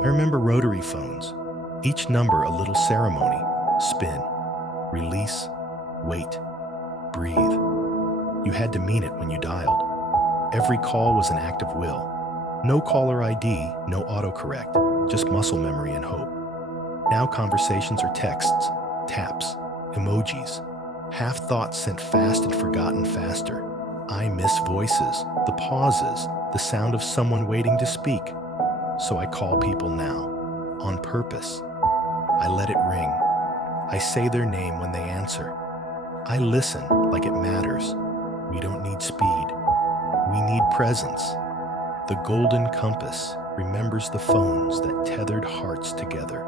I remember rotary phones. Each number a little ceremony. Spin, release, wait, breathe. You had to mean it when you dialed. Every call was an act of will. No caller ID, no autocorrect, just muscle memory and hope. Now conversations are texts, taps, emojis. Half thoughts sent fast and forgotten faster. I miss voices, the pauses, the sound of someone waiting to speak. So I call people now, on purpose. I let it ring. I say their name when they answer. I listen like it matters. We don't need speed. We need presence. The golden compass remembers the phones that tethered hearts together.